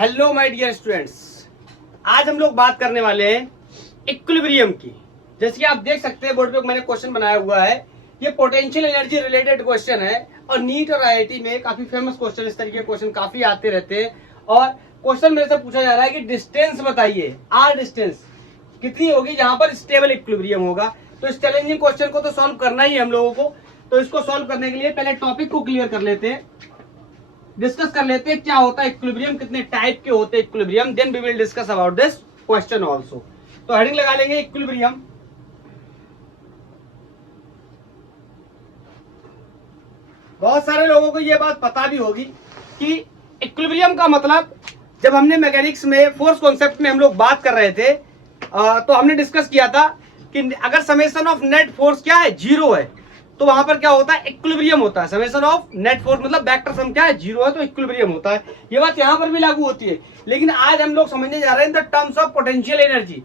Hello my dear students, आज हम लोग बात करने वाले हैं इक्विलिब्रियम की। जैसे कि आप देख सकते हैं बोर्ड पे मैंने क्वेश्चन बनाया हुआ है। ये पोटेंशियल एनर्जी रिलेटेड क्वेश्चन है और नीट और आईआईटी में काफी फेमस क्वेश्चन, इस तरीके के क्वेश्चन काफी आते रहते हैं। और क्वेश्चन मेरे से पूछा जा रहा है कि डिस्टेंस बताइए, आर डिस्टेंस कितनी होगी जहां पर स्टेबल इक्विलिब्रियम होगा। तो इस चैलेंजिंग क्वेश्चन को तो सॉल्व करना ही है हम लोगों को। तो इसको सॉल्व करने के लिए पहले टॉपिक को क्लियर कर लेते हैं, डिस्कस कर लेते हैं क्या होता है इक्विलिब्रियम, कितने टाइप के होते हैं equilibrium, then we will discuss about this question also. तो हेडिंग लगा लेंगे इक्विलिब्रियम। बहुत सारे लोगों को यह बात पता भी होगी कि इक्विलिब्रियम का मतलब, जब हमने मैकेनिक्स में फोर्स कॉन्सेप्ट में हम लोग बात कर रहे थे तो हमने डिस्कस किया था कि अगर समेशन ऑफ नेट फोर्स क्या है, जीरो है, तो वहां पर क्या होता है, इक्विलिब्रियम होता है। समेशन ऑफ नेट फोर्स मतलब वेक्टर सम क्या है, जीरो है, तो इक्विलिब्रियम होता है। ये बात यहां पर भी लागू होती है। लेकिन आज हम लोग समझने जा रहे हैं the terms of potential energy.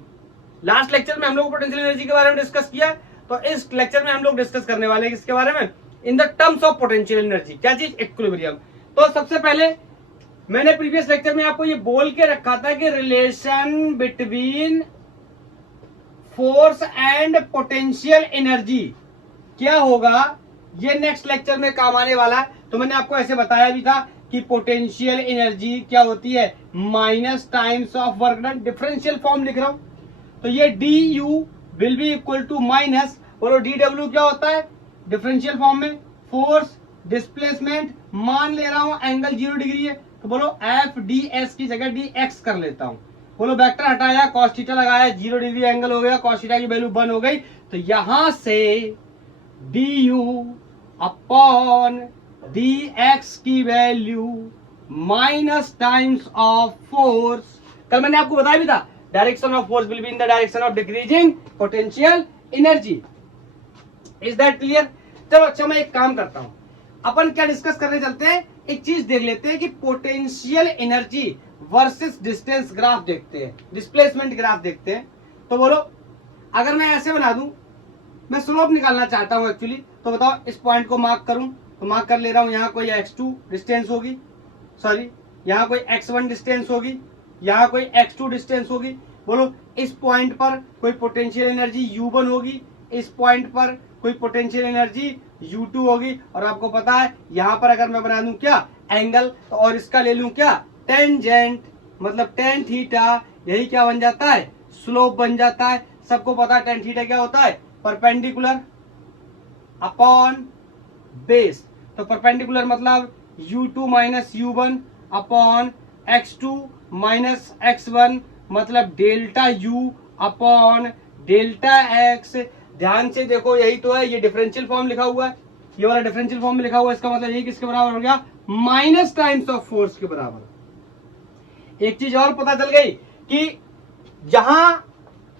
Last lecture में हम लोग पोटेंशियल एनर्जी के बारे में डिस्कस किया, तो इस लेक्चर में हम लोग डिस्कस करने वाले हैं किसके बारे में, in the terms of potential energy. क्या चीज, इक्विलिब्रियम। तो सबसे पहले मैंने प्रीवियस लेक्चर में आपको ये बोल के रखा था कि relation between force and potential energy क्या होगा, ये नेक्स्ट लेक्चर में काम आने वाला है। तो मैंने आपको ऐसे बताया भी था कि पोटेंशियल एनर्जी क्या होती है, minus times of work done. Differential form लिख रहा हूं तो ये d u will be equal to minus, बोलो डी डब्ल्यू क्या होता है डिफरेंशियल फॉर्म में, फोर्स डिस्प्लेसमेंट। मान ले रहा हूं एंगल 0 डिग्री है, तो बोलो एफ डी एस की जगह डी एक्स कर लेता हूं। बोलो वेक्टर हटाया, कॉस थीटा लगाया, 0 डिग्री एंगल हो गया, कॉस थीटा की वैल्यू 1 हो गई। तो यहां से du अपॉन dx की value minus times of force. कल मैंने आपको बताया भी था direction of force will be in the direction of decreasing potential energy. Is that clear? चलो अच्छा, मैं एक काम करता हूं, अपन क्या डिस्कस करने चलते हैं, एक चीज देख लेते हैं कि potential energy versus distance graph देखते हैं, डिस्प्लेसमेंट ग्राफ देखते हैं। तो बोलो अगर मैं ऐसे बना दूं, मैं स्लोप निकालना चाहता हूं एक्चुअली, तो बताओ इस पॉइंट को मार्क करूं, तो मार्क कर ले रहा हूं। यहाँ कोई x2 डिस्टेंस होगी, सॉरी यहाँ कोई x1 डिस्टेंस होगी, यहाँ कोई x2 डिस्टेंस होगी। बोलो इस पॉइंट पर कोई पोटेंशियल एनर्जी u1 होगी, इस पॉइंट पर कोई पोटेंशियल एनर्जी u2 होगी। और आपको पता है यहाँ पर अगर मैं बना दूं क्या एंगल, तो और इसका ले लूं क्या टेंजेंट, मतलब टेन थीटा, यही क्या बन जाता है, स्लोप बन जाता है। सबको पता है टेन थीटा क्या होता है, परपेंडिकुलर अपॉन बेस। तो परपेंडिकुलर मतलब u2 minus u1 upon x2 minus x1, मतलब delta u upon delta x। ध्यान से देखो, यही तो है, ये डिफरेंशियल फॉर्म लिखा हुआ है, ये वाला डिफरेंशियल फॉर्म में लिखा हुआ है। इसका मतलब यही किसके बराबर हो गया, माइनस टाइम्स ऑफ फोर्स के बराबर। एक चीज और पता चल गई कि जहां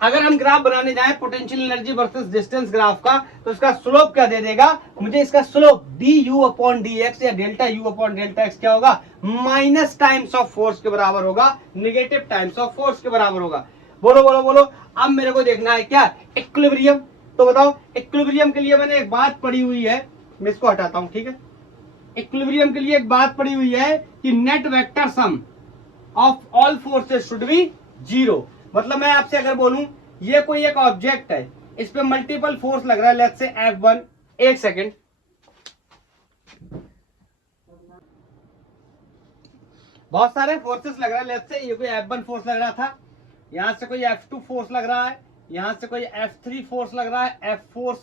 अगर हम ग्राफ बनाने जाएं potential energy versus distance graph का, तो इसका स्लोप क्या दे देगा मुझे, इसका slope D you upon D X या delta you upon delta X क्या होगा, माइनस टाइम्स ऑफ फोर्स के बराबर होगा, नेगेटिव टाइम्स ऑफ फोर्स के बराबर होगा। बोलो बोलो बोलो, अब मेरे को देखना है क्या, इक्विलिब्रियम। तो बताओ इक्विलिब्रियम के लिए मैंने एक बात पढ़ी हुई है, मैं इसको हटाता हूं, ठीक है। इक्विलिब्रियम के लिए एक बात पढ़ी हुई है कि net vector sum of all forces should be 0। मतलब मैं आपसे अगर बोलूं ये कोई एक ऑब्जेक्ट है, इस पे मल्टीपल फोर्स लग रहा है, लेट्स से F1, एक सेकेंड, बहुत सारे फोर्सेस लग रहा है। लेट्स से ये कोई F1 फोर्स लग रहा था, यहां से कोई F2 फोर्स लग रहा है, यहां से कोई F3 फोर्स लग रहा है, F4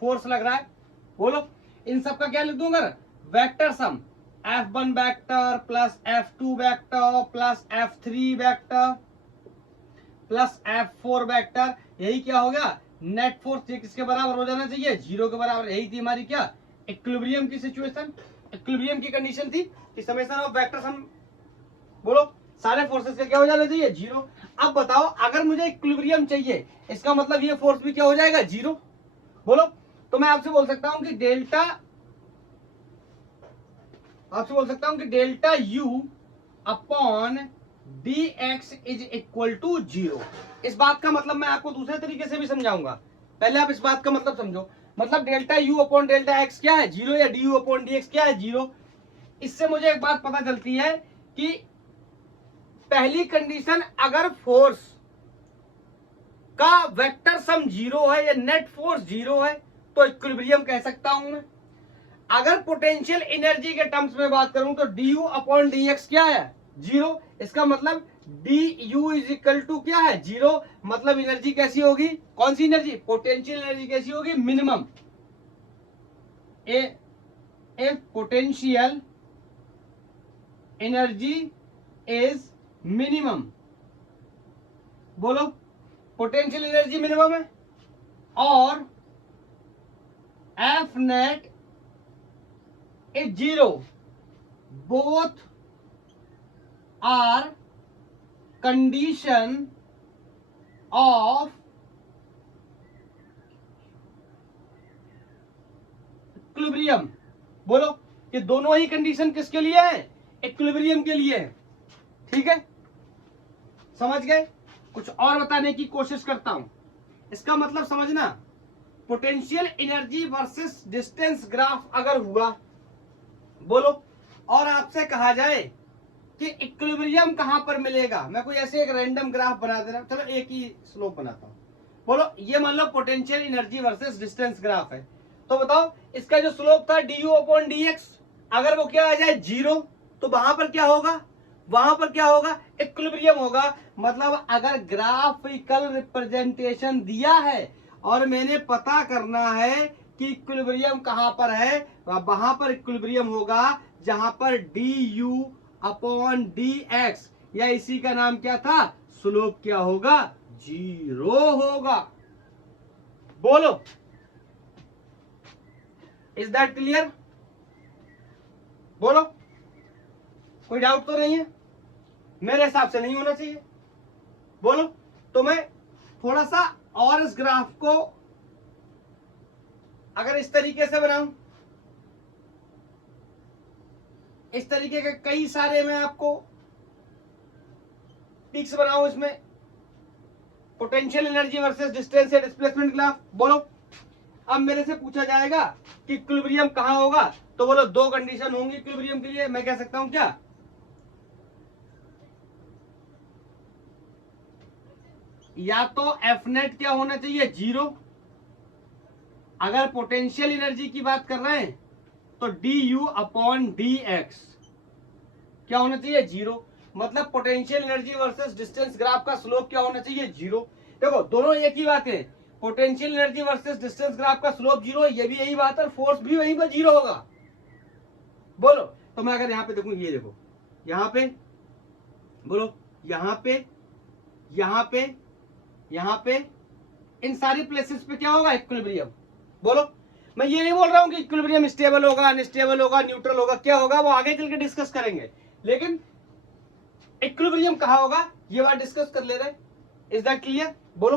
फोर्स लग रहा है। बोलो इन सब का क्या लिख दूंगा, vector sum F1 vector plus F2 vector plus F3 vector plus F4 vector, यही क्या हो गया नेट फोर्स। ये किसके बराबर हो जाना चाहिए, 0 के बराबर। यही थी हमारी क्या इक्विलिब्रियम की सिचुएशन, इक्विलिब्रियम की कंडीशन थी कि समेशन ऑफ वेक्टर्स, हम बोलो सारे फोर्सेस के क्या हो जाना चाहिए, 0। अब बताओ अगर मुझे इक्विलिब्रियम चाहिए, इसका मतलब ये फोर्स भी क्या हो जाएगा, 0। बोलो तो मैं आपसे बोल सकता हूं कि delta you upon dx is equal to 0। इस बात का मतलब मैं आपको दूसरे तरीके से भी समझाऊंगा, पहले आप इस बात का मतलब समझो। मतलब delta U upon delta X क्या है, 0, या D you upon D x क्या है, 0। इससे मुझे एक बात पता चलती है कि पहली कंडीशन, अगर फोर्स का वेक्टर सम जीरो है या नेट फोर्स जीरो है तो इक्विलिब्रियम कह सकता हूं मैं। अगर पोटेंशियल एनर्जी के टर्म्स में बात करूं तो d you upon D x क्या है, जीरो। इसका मतलब d u is equal to क्या है, जीरो। मतलब एनर्जी कैसी होगी, कौन सी एनर्जी, पोटेंशियल एनर्जी कैसी होगी, minimum. If potential energy is minimum, बोलो पोटेंशियल एनर्जी मिनिमम है, और F net is zero, both are condition of equilibrium. बोलो ये दोनों ही कंडीशन किसके लिए है, इक्विलिब्रियम के लिए है। ठीक है, समझ गए। कुछ और बताने की कोशिश करता हूं। इसका मतलब समझना, potential energy versus distance graph अगर हुआ, बोलो, और आपसे कहा जाए कि इक्विलिब्रियम कहां पर मिलेगा, मैं कोई ऐसे एक रैंडम ग्राफ बना दे रहा हूं, चलो एक ही स्लोप बनाता हूं। बोलो ये मान low potential energy versus distance graph है, तो बताओ इसका जो स्लोप था D you upon D x, अगर वो क्या आ जाए जीरो, तो वहां पर क्या होगा, वहां पर क्या होगा, इक्विलिब्रियम होगा। मतलब अगर ग्राफिकल रिप्रेजेंटेशन दिया है और मैंने पता करना है कि इक्विलिब्रियम कहां पर है, वहां पर इक्विलिब्रियम होगा जहां पर D you upon D X, या इसी का नाम क्या था, स्लोप क्या होगा, जीरो होगा। बोलो इज दैट क्लियर, बोलो कोई डाउट तो नहीं है, मेरे हिसाब से नहीं होना चाहिए। बोलो तो मैं थोड़ा सा और इस ग्राफ को अगर इस तरीके से बनाऊं, इस तरीके के कई सारे मैं आपको पिक्स बनाऊं, इसमें पोटेंशियल एनर्जी वर्सेस डिस्टेंस या डिस्प्लेसमेंट ग्राफ। बोलो अब मेरे से पूछा जाएगा कि इक्विलिब्रियम कहां होगा, तो बोलो दो कंडीशन होंगी इक्विलिब्रियम के लिए। मैं कह सकता हूं क्या, या तो एफ नेट क्या होना चाहिए, जीरो। अगर पोटेंशियल एनर्जी की बात कर रहे हैं तो d you upon D x क्या होना चाहिए, जीरो। मतलब potential energy versus distance graph का स्लोप क्या होना चाहिए, जीरो। देखो दोनों एक ही बात है, potential energy versus distance graph का स्लोप जीरो, ये भी यही बात है, फोर्स भी वहीं पर जीरो होगा। बोलो तो मैं अगर यहां पे देखूं, ये देखो यहां पे, बोलो यहां पे, यहां पे, यहां पे, इन सारी प्लेसेस पे क्या होगा, इक्विलिब्रियम। बोलो मैं ये नहीं बोल रहा हूं कि इक्विलिब्रियम स्टेबल होगा, अनस्टेबल होगा, न्यूट्रल होगा, क्या होगा वो आगे चल के डिस्कस करेंगे, लेकिन इक्विलिब्रियम कहां होगा ये बात डिस्कस कर ले रहे। इज दैट क्लियर, बोलो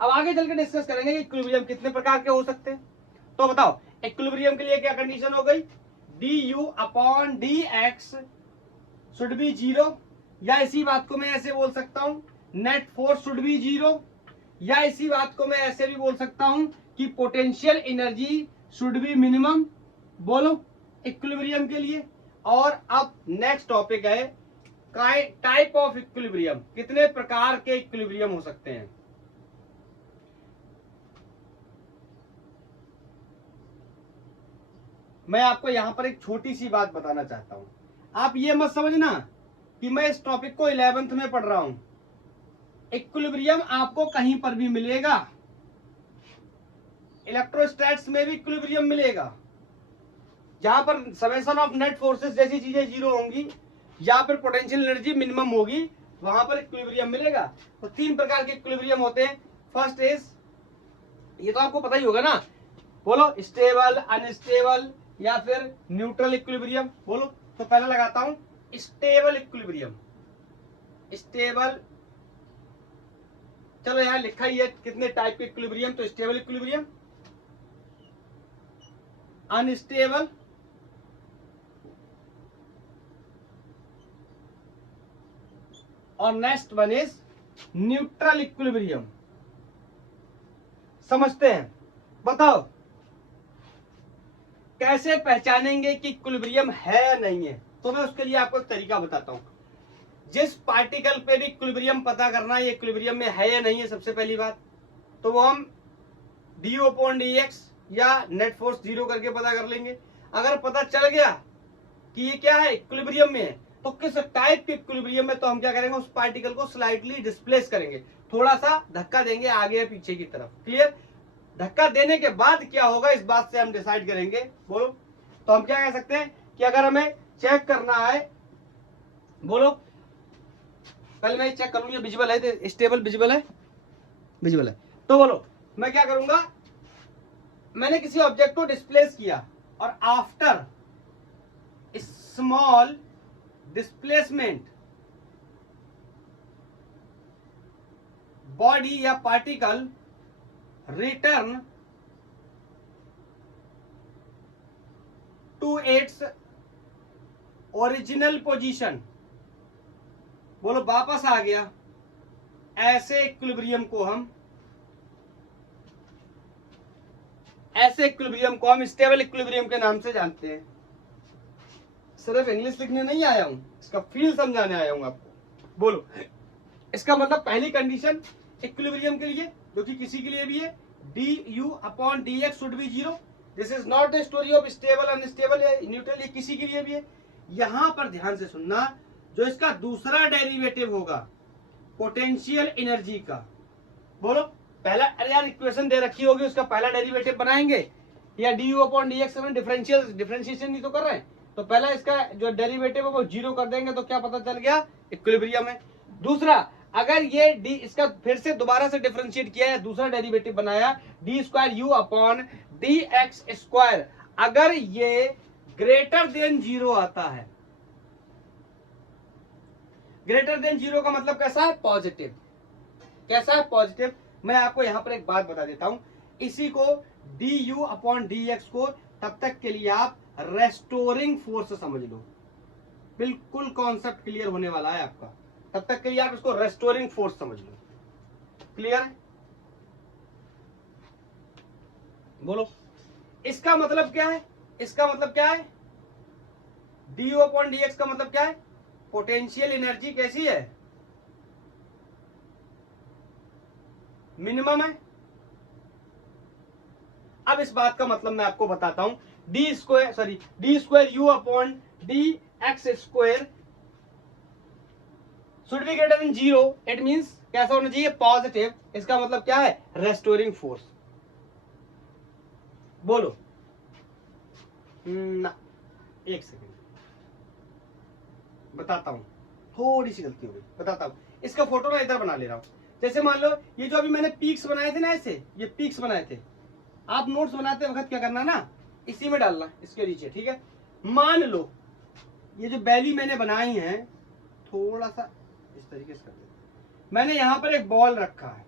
अब आगे चल के डिस्कस करेंगे कि इक्विलिब्रियम कितने प्रकार के हो सकते हैं। तो बताओ इक्विलिब्रियम के लिए क्या कंडीशन हो गई, D you upon D x should be zero, या इसी बात को मैं ऐसे बोल सकता हूं net force should B zero, या इसी बात को मैं ऐसे भी बोल सकता हूं कि potential energy should be minimum. बोलो इक्विलिब्रियम के लिए। और अब नेक्स्ट टॉपिक है टाइप ऑफ इक्विलिब्रियम, कितने प्रकार के इक्विलिब्रियम हो सकते हैं। मैं आपको यहां पर एक छोटी सी बात बताना चाहता हूं, आप ये मत समझना कि मैं इस टॉपिक को 11th में पढ़ रहा हूं। इक्विलिब्रियम आपको कहीं पर भी मिलेगा, इलेक्ट्रोस्टैट्स में भी इक्विलिब्रियम मिलेगा, जहां पर समेशन ऑफ नेट फोर्सेस जैसी चीजें जीरो होंगी, या फिर पोटेंशियल एनर्जी मिनिमम होगी, वहां पर इक्विलिब्रियम मिलेगा। तो तीन प्रकार के इक्विलिब्रियम होते हैं। फर्स्ट इज, ये तो आपको पता ही होगा ना, बोलो स्टेबल, अनस्टेबल, या फिर न्यूट्रल इक्विलिब्रियम। बोलो तो पहले लगाता हूं स्टेबल इक्विलिब्रियम। स्टेबल, चलो यहां लिखा ही है कितने टाइप के इक्विलिब्रियम, तो स्टेबल इक्विलिब्रियम, अनस्टेबल, और next one is neutral equilibrium. समझते हैं, बताओ कैसे पहचानेंगे कि इक्विलिब्रियम है या नहीं है। तो मैं उसके लिए आपको एक तरीका बताता हूं। जिस पार्टिकल पे भी इक्विलिब्रियम पता करना है, ये इक्विलिब्रियम में है या नहीं है सबसे पहली बात, तो वो हम du/dx या नेट फोर्स जीरो करके पता कर लेंगे। अगर पता चल गया कि ये क्या है, इक्विलिब्रियम में है, तो किस टाइप के इक्विलिब्रियम में, तो हम क्या करेंगे, उस पार्टिकल को स्लाइटली डिस्प्लेस करेंगे, थोड़ा सा धक्का देंगे आगे या पीछे की तरफ। क्लियर? धक्का देने के बाद क्या होगा, इस बात से हम डिसाइड करेंगे। बोलो, तो हम क्या कह सकते हैं कि अगर हमें चेक करना है, बोलो, पहले मैं चेक करूंगी विजुअल है, स्टेबल विजुअल है, विजुअल है, तो बोलो मैं क्या करूंगा, मैंने किसी ऑब्जेक्ट को डिस्प्लेस किया और आफ्टर स्मॉल डिस्प्लेसमेंट बॉडी या particle return to its original position. बोलो, वापस आ गया। ऐसे इक्विलिब्रियम को हम स्टेबल इक्विलिब्रियम के नाम से जानते हैं। सिर्फ इंग्लिश लिखने नहीं आया हूं, इसका फील समझाने आया हूं आपको। बोलो, इसका मतलब पहली कंडीशन इक्विलिब्रियम के लिए, जो कि किसी के लिए भी है, du/dx should be zero. This is not the story of stable unstable या न्यूट्रल, ये किसी के लिए भी है। यहां पर ध्यान से सुनना, जो इसका दूसरा डेरिवेटिव होगा पोटेंशियल एनर्जी का, बोलो पहला, अरे यार इक्वेशन दे रखी होगी, उसका पहला डेरिवेटिव बनाएंगे, या du/dx में डिफरेंशिएशन नहीं तो कर रहे हैं, तो पहला इसका जो डेरिवेटिव है वो जीरो कर देंगे, तो क्या पता चल गया, इक्विलिब्रियम है। दूसरा, अगर ये डी, इसका फिर से दोबारा से डिफरेंशिएट किया है, दूसरा डेरिवेटिव बनाया d²u/dx², अगर ये ग्रेटर देन जीरो आता है, ग्रेटर देन जीरो का मतलब कैसा है, पॉजिटिव। कैसा है, पॉजिटिव। मैं आपको यहां पर एक बात बता देता हूं, इसी को du/dx को तब तक के लिए आप रेस्टोरिंग फोर्स समझ लो, बिल्कुल कॉन्सेप्ट क्लियर होने वाला है आपका, तब तक के लिए आप इसको रेस्टोरिंग फोर्स समझ लो। क्लियर है? बोलो, इसका मतलब क्या है, इसका मतलब क्या है, du/dx का मतलब क्या है, पोटेंशियल एनर्जी कैसी है, मिनिमम है। अब इस बात का मतलब मैं आपको बताता हूं, d²u/dx² should be greater than zero. It means कैसा होना चाहिए, पॉजिटिव। इसका मतलब क्या है, रेस्टोरिंग फोर्स। बोलो ना, एक सेकेंड बताता हूं, थोड़ी सी गलती हो गई, बताता हूं। इसका फोटो ना इधर बना ले रहा हूं। जैसे मान लो ये जो अभी मैंने पीक्स बनाए थे ना, ऐसे ये पीक्स बनाए थे, आप नोट्स बनाते वक्त क्या करना ना, इसी में डालना, इसके नीचे, ठीक है। मान लो ये जो बैली मैंने बनाई है, थोड़ा सा इस तरीके से कर देते, मैंने यहां पर एक बॉल रखा है,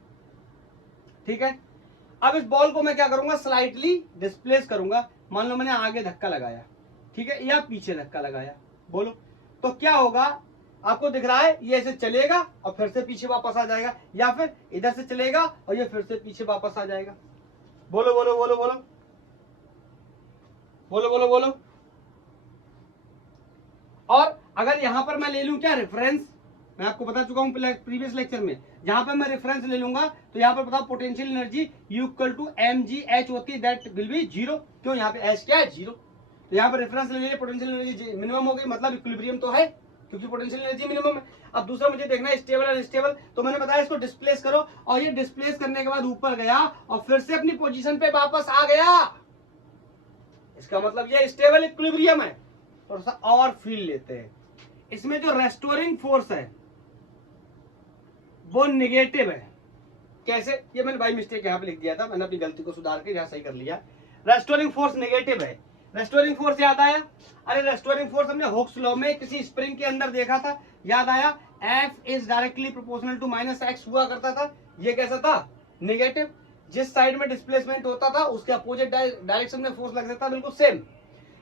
ठीक है। अब इस बॉल को मैं क्या करूंगा, स्लाइटली डिस्प्लेस करूंगा। मान लो मैंने आगे धक्का लगाया, ठीक है, या पीछे धक्का लगाया। बोलो, तो क्या होगा, आपको दिख रहा है, ये ऐसे चलेगा और फिर से पीछे वापस आ जाएगा, या फिर इधर से चलेगा और ये फिर से पीछे वापस आ जाएगा। बोलो बोलो बोलो बोलो बोलो बोलो बोलो। और अगर यहां पर मैं ले लूं क्या, रेफरेंस, मैं आपको बता चुका हूं प्रीवियस लेक्चर में, जहां पर मैं रेफरेंस ले लूंगा, तो यहां पर बताओ पोटेंशियल एनर्जी U=mgh होती है, दैट विल बी जीरो। क्यों, यहाँ पे एच क्या है, जीरो। तो यहाँ पर रेफरेंस ले लीजिए, पोटेंशियल एनर्जी मिनिमम हो गई, मतलब इक्विलिब्रियम तो है, क्योंकि पोटेंशियल एनर्जी मिनिमम है। अब दूसरा मुझे देखना है स्टेबल अनस्टेबल, तो मैंने बताया इसको डिस्प्लेस करो, और ये डिस्प्लेस करने के बाद ऊपर गया और फिर से अपनी पोजीशन पे वापस आ गया, इसका मतलब ये स्टेबल इक्विलिब्रियम है। थोड़ा सा और फील लेते हैं, इसमें जो रेस्टोरिंग फोर्स है वो निगेटिव है। कैसे, ये मैंने बाई मिस्टेक यहाँ पे लिख दिया था, मैंने अपनी गलती को सुधार के यहाँ सही कर लिया। रेस्टोरिंग फोर्स नेगेटिव है। रेस्टोरिंग फोर्स याद आया, अरे रेस्टोरिंग फोर्स हमने हुक्स लॉ में किसी स्प्रिंग के अंदर देखा था, याद आया, F is directly proportional to -x हुआ करता था। ये कैसा था, नेगेटिव। जिस साइड में डिस्प्लेसमेंट होता था उसके अपोजिट डायरेक्शन में फोर्स लग जाता, बिल्कुल सेम।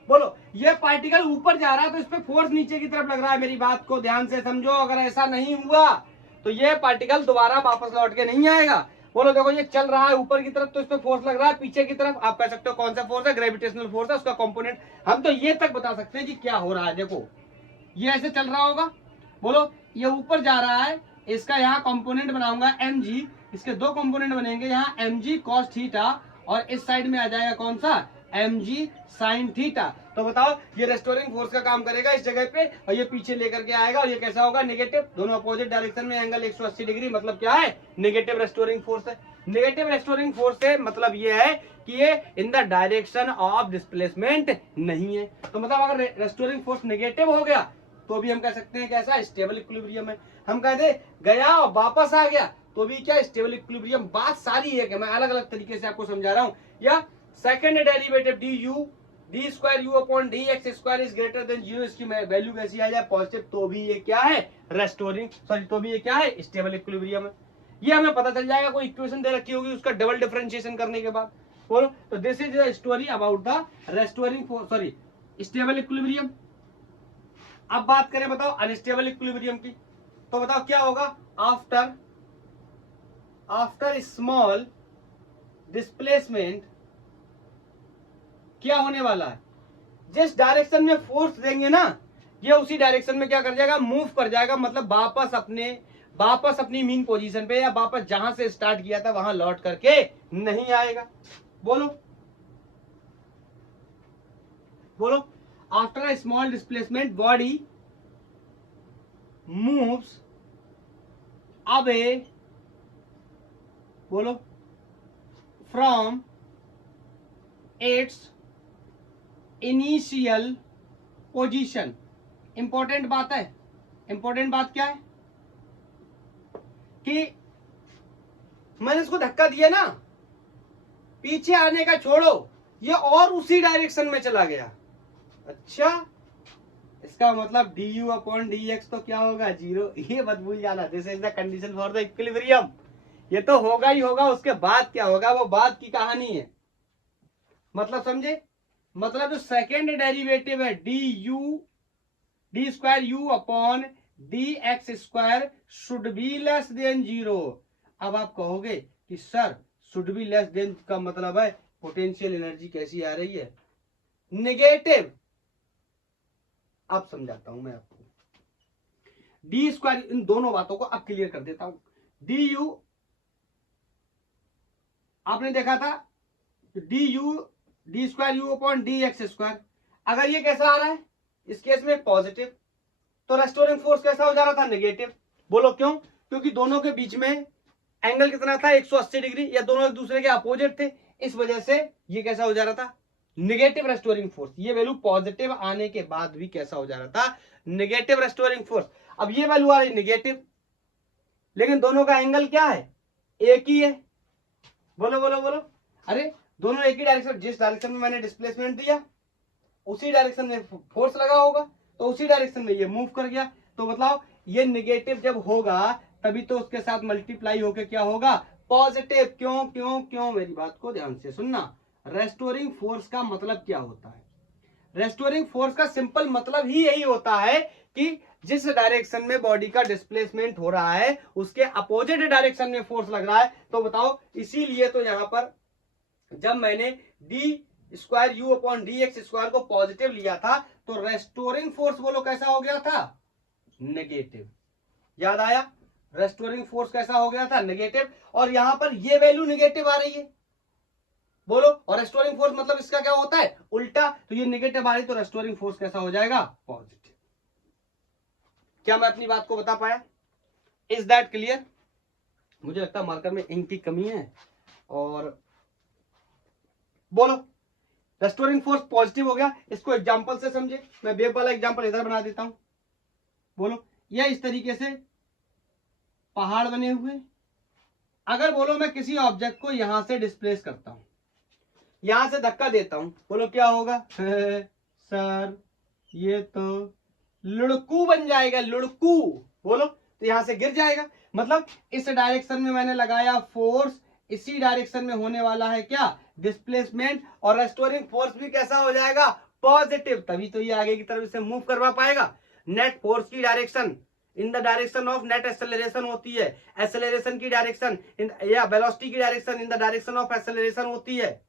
बोलो, ये पार्टिकल ऊपर जा रहा है तो इस पे फोर्स नीचे की तरफ लग रहा है, मेरी बात को ध्यान से समझो। अगर ऐसा नहीं हुआ तो ये पार्टिकल दोबारा वापस लौट के नहीं आएगा। बोलो, देखो ये चल रहा है ऊपर की तरफ तो इस पे फोर्स लग रहा है, पीछे की तरफ आप कह सकते हो कौन सा फोर्स है, ग्रेविटेशनल फोर्स है, उसका कंपोनेंट। हम तो ये तक बता सकते हैं कि क्या हो रहा है। देखो ये ऐसे चल रहा होगा, बोलो ये ऊपर जा रहा है, इसका यहाँ कंपोनेंट बनाऊंगा mg, इसके दो कंपोनेंट बनेंगे, यहाँ mg cos थीटा और इस साइड में आ जाएगा कौन सा, mg sin थीटा। तो बताओ ये रेस्टोरिंग फोर्स का काम करेगा इस जगह पे, और ये पीछे लेकर के आएगा, और ये कैसा होगा, नेगेटिव। दोनों अपोजिट डायरेक्शन में एंगल 180 डिग्री, मतलब क्या है, नेगेटिव रेस्टोरिंग फोर्स है। नेगेटिव रेस्टोरिंग फोर्स से मतलब ये है कि ये in the direction of displacement नहीं है। तो मतलब अगर रेस्टोरिंग फोर्स नेगेटिव हो गया तो भी हम कह सकते हैं कैसा, स्टेबल इक्विलिब्रियम है। हम कहते गया और वापस आ गया तो भी क्या, स्टेबल इक्विलिब्रियम। बात सारी है कि मैं अलग अलग तरीके से आपको समझा रहा हूं। या second derivative D U D square you upon D x square is greater than 0, इसकी वैल्यू कैसी आ जाए, पॉजिटिव, तो भी ये क्या है, रेस्टोरिंग, सॉरी तो भी ये क्या है, स्टेबल इक्विलिब्रियम है। ये हमें पता चल जाएगा, कोई इक्वेशन दे रखी होगी उसका डबल डिफरेंशिएशन करने के बाद। बोलो, तो this is the story about the restoring sorry stable equilibrium. अब बात करें बताओ अनस्टेबल इक्विलिब्रियम की, तो बताओ क्या होगा, आफ्टर स्मॉल डिस्प्लेसमेंट क्या होने वाला है, जिस डायरेक्शन में फोर्स देंगे ना, ये उसी डायरेक्शन में क्या कर जाएगा, मूव कर जाएगा, मतलब वापस अपनी मीन पोजीशन पे, या वापस जहां से स्टार्ट किया था वहां लौट करके नहीं आएगा। बोलो बोलो, after a small displacement body moves away, बोलो, from its initial position. Important बात है, इंपॉर्टेंट बात क्या है कि मैंने इसको धक्का दिया ना, पीछे आने का छोड़ो, ये और उसी डायरेक्शन में चला गया। अच्छा, इसका मतलब d you upon D x तो क्या होगा, 0। ये मत भूल जाना, this is the condition for the equilibrium. ये तो होगा ही होगा, उसके बाद क्या होगा वो बाद की कहानी है। मतलब समझे, मतलब जो सेकेंड डेरिवेटिव है D square you upon D x square should be less than 0। अब आप कहोगे कि sir should be less than का मतलब है पोटेंशियल एनर्जी कैसी आ रही है, नेगेटिव। अब समझाता हूं मैं आपको, डी स्क्वायर, इन दोनों बातों को अब क्लियर कर देता हूं। डी यू आपने देखा था, D square you upon D x square, अगर ये कैसा आ रहा है, इस केस में पॉजिटिव, तो रेस्टोरिंग फोर्स कैसा हो जा रहा था, नेगेटिव। बोलो क्यों, क्योंकि दोनों के बीच में एंगल कितना था, 180 डिग्री, या दोनों एक दूसरे के अपोजिट थे, इस वजह से ये कैसा हो जा रहा था, नेगेटिव रेस्टोरिंग फोर्स। ये वैल्यू पॉजिटिव आने के बाद भी कैसा हो जा रहा था, नेगेटिव रेस्टोरिंग फोर्स। अब ये वैल्यू आ रही नेगेटिव, लेकिन दोनों का एंगल क्या है, एक ही है। बोलो बोलो बोलो, अरे दोनों एक ही डायरेक्शन, जिस डायरेक्शन में मैंने डिस्प्लेसमेंट दिया उसी डायरेक्शन में फोर्स लगा होगा, तो उसी डायरेक्शन में ये मूव कर गया। तो मतलब ये नेगेटिव जब होगा तभी तो उसके साथ मल्टीप्लाई होकर क्या होगा, पॉजिटिव। क्यों क्यों क्यों, मेरी बात को ध्यान से सुनना। रेस्टोरिंग फोर्स का मतलब क्या होता है, रेस्टोरिंग फोर्स का सिंपल मतलब ही यही होता है कि जिस डायरेक्शन में बॉडी का डिस्प्लेसमेंट हो रहा है उसके अपोजिट डायरेक्शन में फोर्स लग रहा है। तो बताओ, इसीलिए तो यहां पर जब मैंने D square you upon D x square को पॉजिटिव लिया था तो रेस्टोरिंग फोर्स बोलो कैसा हो गया था, नेगेटिव। याद आया, रेस्टोरिंग फोर्स कैसा हो गया था, नेगेटिव, और यहां पर ये वैल्यू नेगेटिव आ रही है। बोलो, और रेस्टोरिंग फोर्स मतलब इसका क्या होता है, उल्टा। तो ये नेगेटिव आ रही तो रेस्टोरिंग फोर्स कैसा हो जाएगा, पॉजिटिव। क्या मैं अपनी बात को बता पाया, इज दैट क्लियर। मुझे लगता है मार्कर में इंक की कमी है। और बोलो, रेस्टोरिंग फोर्स पॉजिटिव हो गया, इसको एग्जांपल से समझे। मैं वेव वाला एग्जांपल इधर बना देता हूं। बोलो, यह इस तरीके से पहाड़ बने हुए, अगर बोलो मैं किसी ऑब्जेक्ट को यहां से डिस्प्लेस करता हूं, यहां से धक्का देता हूं, बोलो क्या होगा सर ये तो लुढ़कू बन जाएगा, लुढ़कू। बोलो, तो यहां से गिर जाएगा। मतलब इस डायरेक्शन में मैंने लगाया फोर्स, इसी डायरेक्शन में होने वाला है क्या, डिस्प्लेसमेंट, और रेस्टोरिंग फोर्स भी कैसा हो जाएगा, पॉजिटिव। तभी तो ये आगे की तरफ इसे मूव करवा पाएगा। नेट फोर्स की direction in the direction of net acceleration होती है, एक्सेलरेशन की डायरेक्शन या वेलोसिटी की direction in the direction of acceleration होती है।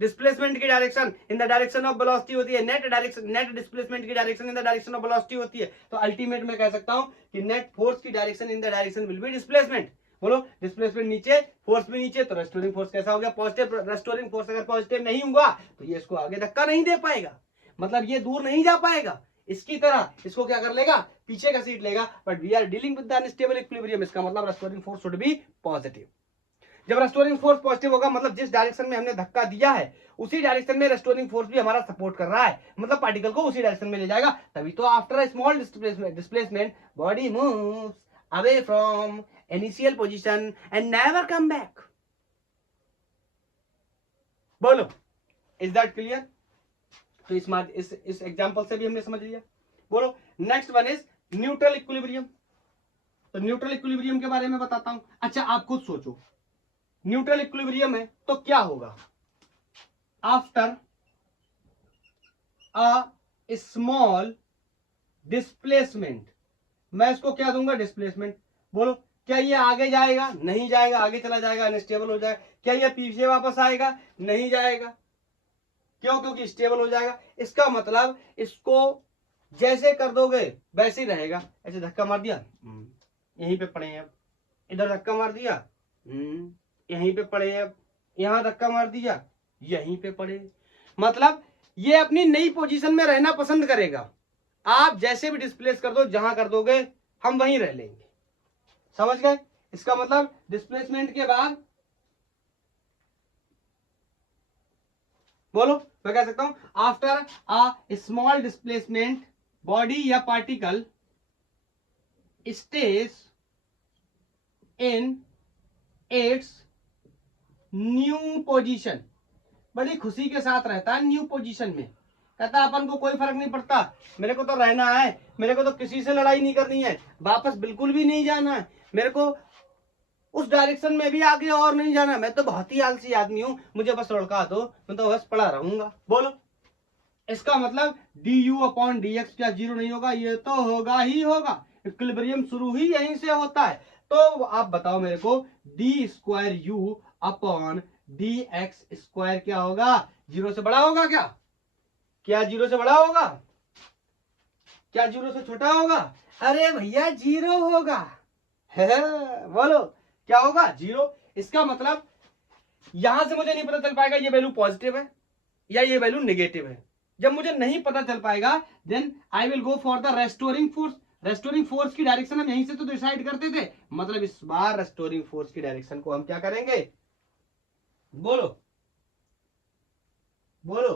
डिस्प्लेसमेंट की direction in the direction of velocity होती है, नेट डिस्प्लेसमेंट की direction in the direction of velocity होती है। तो अल्टीमेट में कह सकता हूं कि नेट फोर्स की direction in the direction will be displacement. बोलो, डिस्प्लेसमेंट नीचे, फोर्स भी नीचे, तो रेस्टोरिंग फोर्स कैसा हो गया? पॉजिटिव। रेस्टोरिंग फोर्स अगर पॉजिटिव नहीं हुआ तो ये इसको आगे धक्का नहीं दे पाएगा, मतलब ये दूर नहीं जा पाएगा, इसकी तरह इसको क्या कर लेगा? पीछे का सीट लेगा। But we are dealing with the unstable equilibrium, इसका मतलब restoring force should be positive. जब रेस्टोरिंग फोर्स पॉजिटिव होगा मतलब जिस डायरेक्शन में हमने धक्का दिया है उसी डायरेक्शन में रेस्टोरिंग फोर्स भी हमारा सपोर्ट कर रहा है, मतलब पार्टिकल को उसी डायरेक्शन में ले जाएगा। तभी तो after a small displacement body moves away from initial position and never come back. बोलो, इज दैट क्लियर? तो इस एग्जांपल से भी हमने समझ लिया। बोलो, next one is neutral equilibrium. तो न्यूट्रल इक्विलिब्रियम के बारे में बताता हूं। अच्छा, आप खुद सोचो, न्यूट्रल इक्विलिब्रियम है तो क्या होगा? आफ्टर अ स्मॉल डिस्प्लेसमेंट, मैं इसको क्या दूंगा? डिस्प्लेसमेंट। बोलो, क्या ये आगे जाएगा? नहीं जाएगा, आगे चला जाएगा, अनस्टेबल हो जाएगा। क्या ये पीछे वापस आएगा? नहीं जाएगा। क्यों? क्योंकि स्टेबल हो जाएगा। इसका मतलब इसको जैसे कर दोगे वैसे ही रहेगा। ऐसे धक्का मार दिया, यहीं पे पड़े हैं, इधर धक्का मार दिया, यहीं पे पड़े हैं, यहां धक्का मार दिया, यहीं पे पड़े। मतलब ये अपनी नई पोजीशन में रहना पसंद करेगा। आप जैसे भी डिस्प्लेस कर दो, जहां कर दोगे हम वहीं रह लेंगे। समझ गए? इसका मतलब डिस्प्लेसमेंट के बाद, बोलो, मैं कह सकता हूं after a small displacement body या particle stays in its new position. बड़ी खुशी के साथ रहता है न्यू पोजीशन में। कहता अपन को कोई फर्क नहीं पड़ता, मेरे को तो रहना है, मेरे को तो किसी से लड़ाई नहीं करनी है, वापस बिल्कुल भी नहीं जाना है, मेरे को उस डायरेक्शन में भी आगे और नहीं जाना, मैं तो बहुत ही आलसी आदमी हूं, मुझे बस लड़का दो, मैं तो बस पड़ा रहूंगा। बोलो, इसका मतलब du अपॉन dx क्या जीरो नहीं होगा? ये तो होगा ही होगा। इक्विलिब्रियम शुरू ही यहीं से होता है। तो आप बताओ मेरे को, D square you upon D x square क्या होगा? जीरो से बड़ा होगा क्या? क्या जीरो से बड़ा होगा? क्या जीरो से छोटा होगा? अरे भैया जीरो होगा। बोलो, क्या होगा? जीरो। इसका मतलब यहां से मुझे नहीं पता चल पाएगा ये वैल्यू पॉजिटिव है या ये वैल्यू नेगेटिव है। जब मुझे नहीं पता चल पाएगा then I will go for the restoring force. Restoring force की डायरेक्शन हम यहीं से तो डिसाइड करते थे, मतलब इस बार रेस्टोरिंग फोर्स की डायरेक्शन को हम क्या करेंगे? बोलो बोलो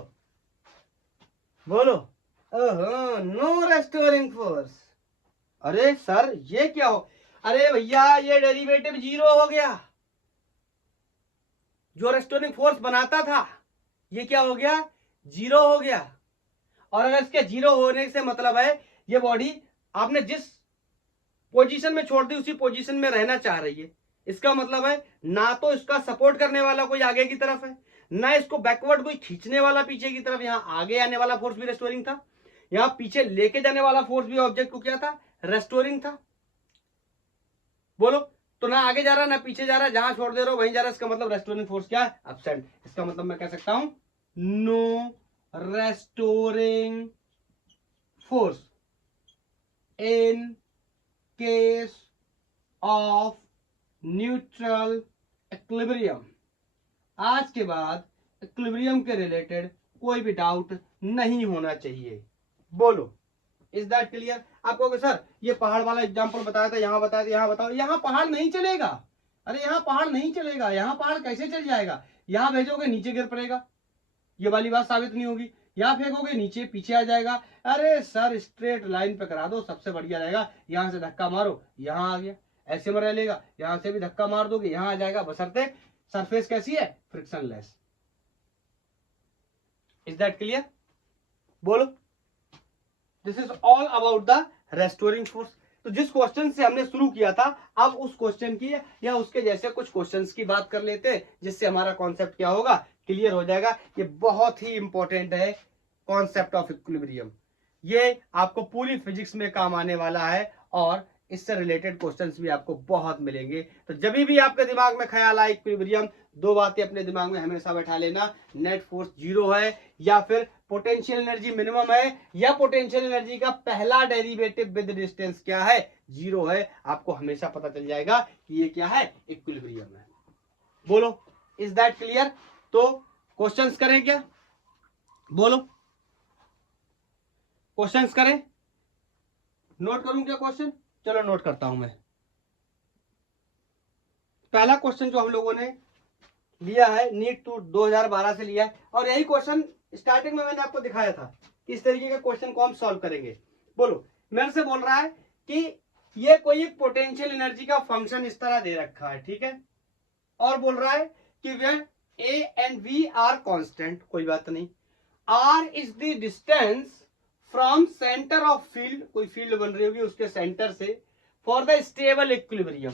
बोलो। ओहो, नो रेस्टोरिंग फोर्स। अरे सर ये क्या हो? अरे भैया ये डेरिवेटिव जीरो हो गया। जो रेस्टोरिंग फोर्स बनाता था ये क्या हो गया? जीरो हो गया। और अगर इसके जीरो होने से मतलब है ये बॉडी आपने जिस पोजीशन में छोड़ दी उसी पोजीशन में रहना चाह रही है। इसका मतलब है ना तो इसका सपोर्ट करने वाला कोई आगे की तरफ है, ना इसको बैकवर्ड कोई खींचने वाला पीछे की तरफ। यहां आगे आने वाला फोर्स भी रेस्टोरिंग था, यहां पीछे लेके जाने वाला फोर्स भी ऑब्जेक्ट को क्या था? रेस्टोरिंग था। बोलो, तो ना आगे जा रहा ना पीछे जा रहा, जहां छोड़ दे रहा हो वहीं जा रहा। इसका मतलब रेस्टोरिंग फोर्स क्या है? एब्सेंट। इसका मतलब मैं कह सकता हूं no restoring force in case of neutral equilibrium. आज के बाद इक्विलिब्रियम के रिलेटेड कोई भी डाउट नहीं होना चाहिए। बोलो, इज दैट क्लियर? आप कहोगे सर ये पहाड़ वाला एग्जांपल बताया था, यहां बताया था, यहां बताओ। यहां पहाड़ नहीं चलेगा। अरे यहां पहाड़ नहीं चलेगा। यहां पहाड़ कैसे चल जाएगा? यहां भेजोगे नीचे गिर पड़ेगा, ये वाली बात साबित नहीं होगी। यहां फेंकोगे नीचे पीछे आ जाएगा। अरे सर स्ट्रेट लाइन पे करा दो, सबसे बढ़िया रहेगा। यहां से धक्का मारो, यहां आ गया, ऐसे में रह लेगा। यहां से भी धक्का मार दोगे, यहां आ जाएगा, बशर्ते सरफेस कैसी है? फ्रिक्शनलेस। Is that clear? बोलो, this is all about the restoring force. तो जिस क्वेश्चन से हमने शुरू किया था, अब उस क्वेश्चन की या उसके जैसे कुछ क्वेश्चंस की बात कर लेते हैं, जिससे हमारा कॉन्सेप्ट क्या होगा? क्लियर हो जाएगा। ये बहुत ही इंपॉर्टेंट है कॉन्सेप्ट ऑफ इक्विलिब्रियम। ये आपको पूरी फिजिक्स में काम आने वाला है और इससे रिलेटेड क्वेश्चंस भी आपको बहुत मिलेंगे। तो जब भी आपके दिमाग में ख्याल आए इक्विलिब्रियम, दो बातें अपने दिमाग में हमेशा बैठा लेना, नेट फोर्स जीरो है या फिर पोटेंशियल एनर्जी मिनिमम है या पोटेंशियल एनर्जी का पहला डेरिवेटिव विद डिस्टेंस क्या है, जीरो है। आपको हमेशा पता चल जाएगा कि ये क्या है, इक्विलिब्रियम है। बोलो, इज दैट क्लियर? तो क्वेश्चंस करें क्या? बोलो, क्वेश्चंस करें? नोट करूं क्या क्वेश्चन? चलो नोट करता हूं मैं। पहला क्वेश्चन जो हम लोगों ने लिया है नीट टू 2012 से लिया है, और यही क्वेश्चन स्टार्टिंग में मैंने आपको दिखाया था कि इस तरीके का क्वेश्चन को हम सॉल्व करेंगे। बोलो, मेरे से बोल रहा है कि ये कोई पोटेंशियल एनर्जी का फंक्शन इस तरह दे रखा है, ठीक है, और बोल रहा है कि where a and b are constant, कोई बात नहीं, r is the distance from center of field, कोई फील्ड बन रही होगी उसके सेंटर से, फॉर द स्टेबल इक्विलिब्रियम।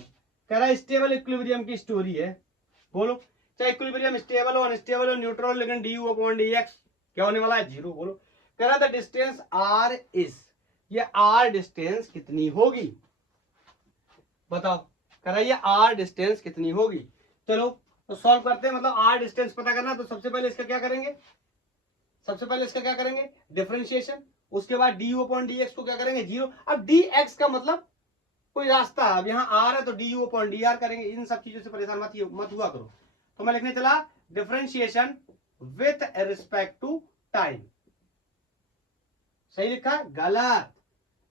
कह रहा है स्टेबल इक्विलिब्रियम की स्टोरी है। बोलो, चाहे इक्विलिब्रियम स्टेबल हो अनस्टेबल हो न्यूट्रल हो, लेकिन D you upon D x क्या होने वाला है, जीरो। बोलो, कह रहा था डिस्टेंस आर इज, ये आर डिस्टेंस कितनी होगी, बताओ। कह रहा है ये आर डिस्टेंस कितनी होगी। चलो तो सॉल्व करते हैं, मतलब आर डिस्टेंस पता करना, तो सबसे पहले इसका क्या करेंगे, सबसे पहले इसका क्या करेंगे, डिफरेंशिएशन। उसके बाद D you upon D x को क्या करेंगे, जीरो। अब डी एक्स का मतलब कोई रास्ता, अब यहाँ आर है तो d you upon d are करेंगे। इन सब चीजों से परेशान मत हुआ करो। तो मैं लिखने चला differentiation with respect to time. सही लिखा? गलत,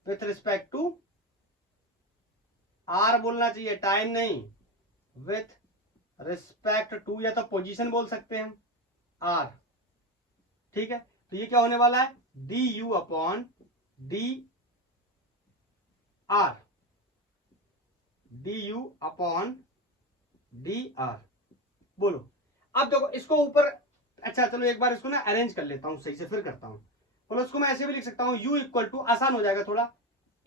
विथ रिस्पेक्ट टू आर बोलना चाहिए, टाइम नहीं। विथ रिस्पेक्ट टू, या तो पोजीशन बोल सकते हैं हम, आर, ठीक है। तो ये क्या होने वाला है, D you upon d are, D you upon d are. बोलो, अब देखो इसको ऊपर, अच्छा चलो एक बार इसको ना अरेंज कर लेता हूं सही से, फिर करता हूं। बोलो, इसको मैं ऐसे भी लिख सकता हूं, u इक्वल टू, आसान हो जाएगा थोड़ा,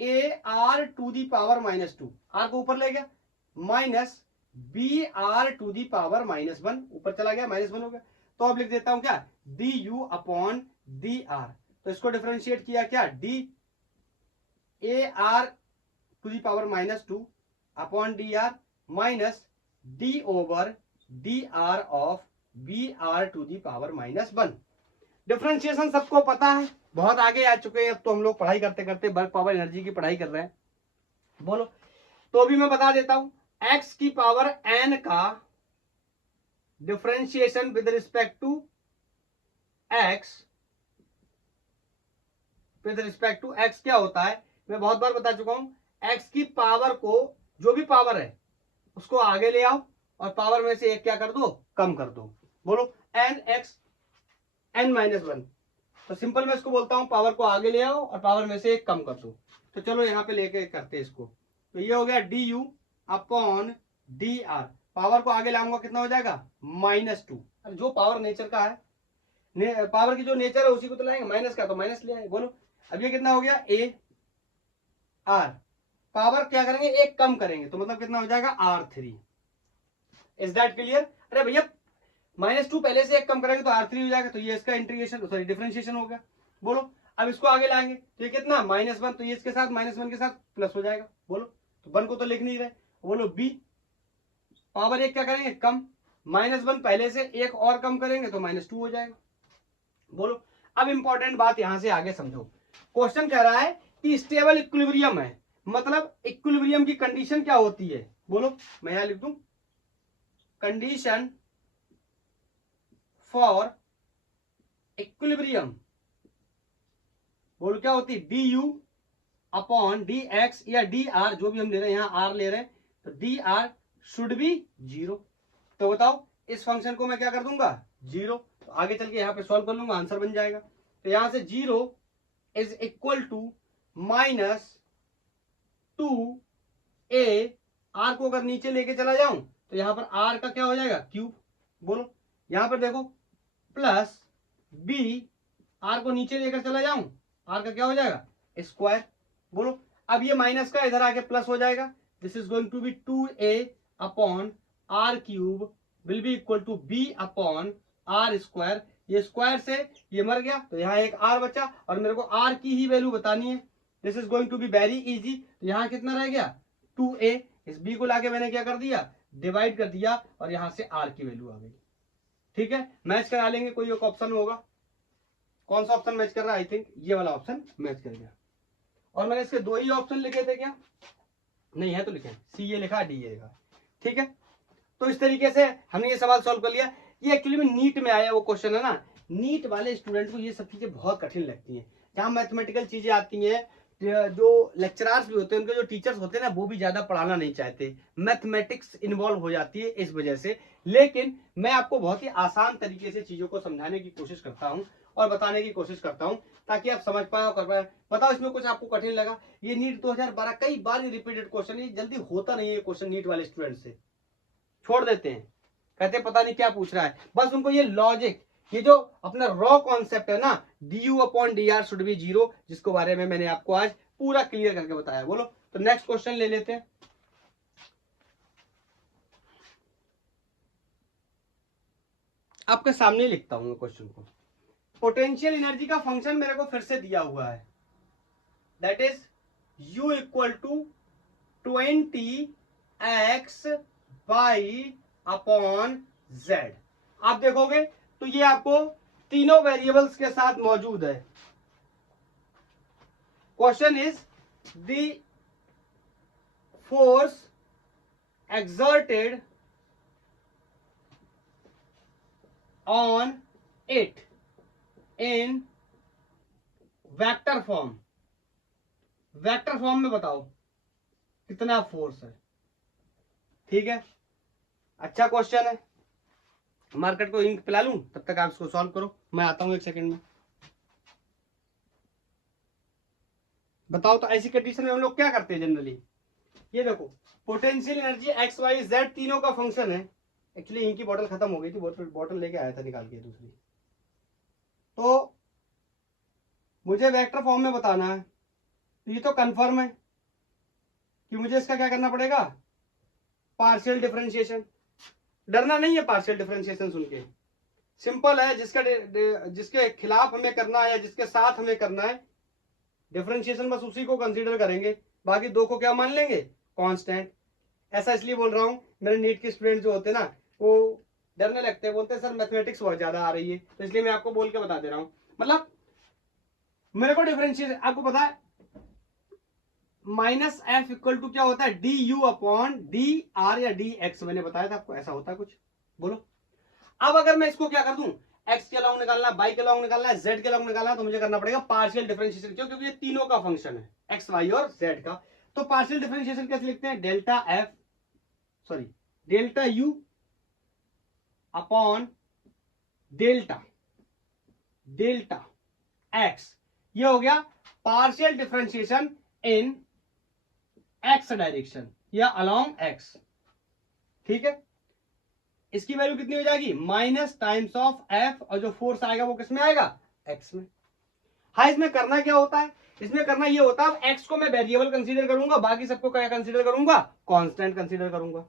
a r to the power minus two, r को ऊपर ले गया, minus b r to the power minus one, ऊपर चला गया, माइनस वन हो गया। तो अब लिख देता हूं क्या, d you upon d r. तो इसको डिफरेंशिएट किया क्या, d a r to the power minus two upon d r minus d over d r of b r to the power minus one. Differentiation सबको पता है, बहुत आगे आ चुके हैं, अब तो हम लोग पढ़ाई करते करते वर्क पावर एनर्जी की पढ़ाई कर रहे हैं। बोलो, तो भी मैं बता देता हूं, x की पावर n का differentiation with respect to x, with respect to x क्या होता है, मैं बहुत बार बता चुका हूं, x की पावर को, जो भी पावर है उसको आगे ले आओ और पावर में से एक क्या कर दो, कम कर दो। बोलो, n x n minus one. तो सिंपल मैं इसको बोलता हूं, पावर को आगे ले आओ और पावर में से एक कम कर दो। तो चलो यहां पे लेके करते हैं इसको। तो ये हो गया D you upon d are, power को आगे लाऊंगा कितना हो जाएगा, माइनस टू। जो पावर नेचर का है, पावर की जो नेचर है उसी को तो लाएंगे, माइनस का तो माइनस ले आए। बोलो, अब ये कितना हो गया, ए आर, पावर क्या करेंगे, एक कम करेंगे, तो मतलब कितना हो जाएगा, r three. Is that clear? अरे भैया माइनस टू पहले से एक कम करेंगे तो आर थ्री हो जाएगा, तो ये इसका इंटीग्रेशन, सॉरी डिफरेंशिएशन हो गया। बोलो, अब इसको आगे लाएंगे तो ये कितना, माइनस वन, तो ये इसके साथ माइनस वन के साथ प्लस हो जाएगा। बोलो, तो वन को तो लिख नहीं रहे। बोलो, बी पावर एक क्या करेंगे, कम, माइनस वन पहले से एक और कम करेंगे तो माइनस टू हो जाएगा। बोलो, अब इंपॉर्टेंट बात यहां से आगे समझो। क्वेश्चन कह रहा है कि स्टेबल इक्विलिब्रियम है, मतलब इक्विलिब्रियम की कंडीशन क्या होती है। बोलो, मैं यहां लिख दूं, कंडीशन फॉर इक्विलिब्रियम, बोलो क्या होती है, D you upon D X या डी आर, जो भी हम ले रहे हैं, यहां आर ले रहे हैं, तो D R should be zero. तो बताओ इस फंक्शन को मैं क्या कर दूंगा, जीरो। तो आगे चल के यहां पे सॉल्व कर लूंगा, आंसर बन जाएगा। तो यहां से zero is equal to minus two a, r को अगर नीचे लेके चला जाऊं तो यहां पर आर का क्या हो जाएगा, क्यूब। बोलो, यहां पर देखो, प्लस बी, आर को नीचे लेकर चला जाऊं, आर का क्या हो जाएगा, स्क्वायर। बोलो, अब ये माइनस का इधर आके प्लस हो जाएगा, this is going to be 2a upon r cube will be equal to b upon r square. ये स्क्वायर से ये मर गया, तो यहाँ एक r बचा, और मेरे को r की ही वैल्यू बतानी है। This is going to be very easy. तो यहाँ कितना रह गया, 2a, इस b को लाके मैंने क्या कर दिया, डिवाइड कर दिया और यहां से आर की वैल्यू आ गई। ठीक है, मैच करा लेंगे, कोई एक ऑप्शन होगा। कौन सा ऑप्शन मैच कर रहा है? आई थिंक ये वाला ऑप्शन मैच कर गया। और मैंने इसके दो ही ऑप्शन लिखे थे क्या? नहीं है तो लिखे, सी ये लिखा, डी ये लिखा। ठीक है, तो इस तरीके से हमने ये सवाल सॉल्व कर लिया। ये एक्चुअली में नीट में आया वो क्वेश्चन है ना। नीट वाले स्टूडेंट को ये सब चीजें बहुत कठिन लगती हैं। जहाँ मैथमेटिकल चीजें आती हैं, जो लेक्चरर्स भी होते हैं, उनके जो टीचर्स होते हैं ना, वो भी ज्यादा पढ़ाना नहीं चाहते, मैथमेटिक्स इन्वॉल्व हो जाती है इस वजह से। लेकिन मैं आपको बहुत ही आसान तरीके से चीजों को समझाने की कोशिश करता हूँ और बताने की कोशिश करता हूँ, ताकि आप समझ पाए और कर पाए। बताओ इसमें कुछ आपको कठिन लगा? ये नीट 2012 कई बार रिपीटेड क्वेश्चन है, जल्दी होता नहीं है क्वेश्चन नीट वाले स्टूडेंट से, छोड़ देते हैं, कहते पता नहीं क्या पूछ रहा है। बस उनको ये लॉजिक, ये जो अपना रॉ कॉन्सेप्ट है ना, du/dr शुड बी 0, जिसके बारे में मैंने आपको आज पूरा क्लियर करके बताया। बोलो, तो नेक्स्ट क्वेश्चन ले लेते हैं। आपके सामने लिखता हूं क्वेश्चन को। पोटेंशियल एनर्जी का फंक्शन मेरे को फिर से दिया हुआ है, that is u equal to 20x/z। आप देखोगे तो ये आपको तीनों वेरिएबल्स के साथ मौजूद है। Question is the force exerted on it in vector form. Vector form में बताओ कितना फोर्स है। ठीक है, अच्छा क्वेश्चन है। मार्केट को इंक पिला लूं, तब तक आप इसको सॉल्व करो, मैं आता हूं 1 सेकंड में। बताओ तो ऐसी कंडीशन में हम लोग क्या करते हैं जनरली? ये देखो, potential energy x y z तीनों का फंक्शन है। एक्चुअली इनकी बॉटल खत्म हो गई थी, बॉटल लेके आया था निकाल के दूसरी। तो मुझे वेक्टर फॉर्म में बताना है, तो ये तो कंफर्म है कि मुझे इसका क्या करना पड़ेगा, पार्शियल डिफरेंशिएशन। डरना नहीं है पार्शियल डिफरेंशिएशन सुन के, सिंपल है। जिसके खिलाफ हमें करना है या जिसके साथ हमें करना है डिफरेंशिएशन, बस उसी को कंसीडर करेंगे, बाकी दो को क्या मान लेंगे, कांस्टेंट। ऐसा इसलिए बोल रहा हूं, मेरे नीट के स्टूडेंट जो होते हैं ना, वो डरने लगते हैं, बोलते हैं सर मैथमेटिक्स बहुत ज्यादा आ रही है, तो इसलिए मैं आपको बोल के बता दे रहा हूं। मतलब मेरे को डिफरेंशिएशन आपको पता है, माइनस एफ इक्वल टू क्या होता है, D you upon d are या डी एक्स। मैंने बताया था आपको, ऐसा होता है कुछ। बोलो, अब अगर मैं इसको क्या कर दूं, एक्स के लॉन्ग निकालना, वाई के लॉन्ग निकालना है, जेड के लॉन्ग निकालना, तो मुझे करना पड़ेगा पार्शियल डिफरेंशिएशन। क्यों? क्योंकि ये तीनों का फंक्शन है, एक्स वाई और जेड का। तो पार्शियल डिफरेंशिएशन कैसे लिखते हैं, delta U upon delta x. ये हो गया पार्शियल डिफरेंशिएशन इन एक्स डायरेक्शन या अलोंग एक्स। ठीक है, इसकी वैल्यू कितनी हो जाएगी, माइनस टाइम्स ऑफ एफ, और जो फोर्स आएगा वो किस में आएगा, एक्स में। हाँ, इसमें करना क्या होता है, इसमें करना ये होता है, एक्स को मैं वेरिएबल कंसीडर करूंगा, बाकी सबको क्या कंसीडर करूंगा, कांस्टेंट कंसीडर करूंगा।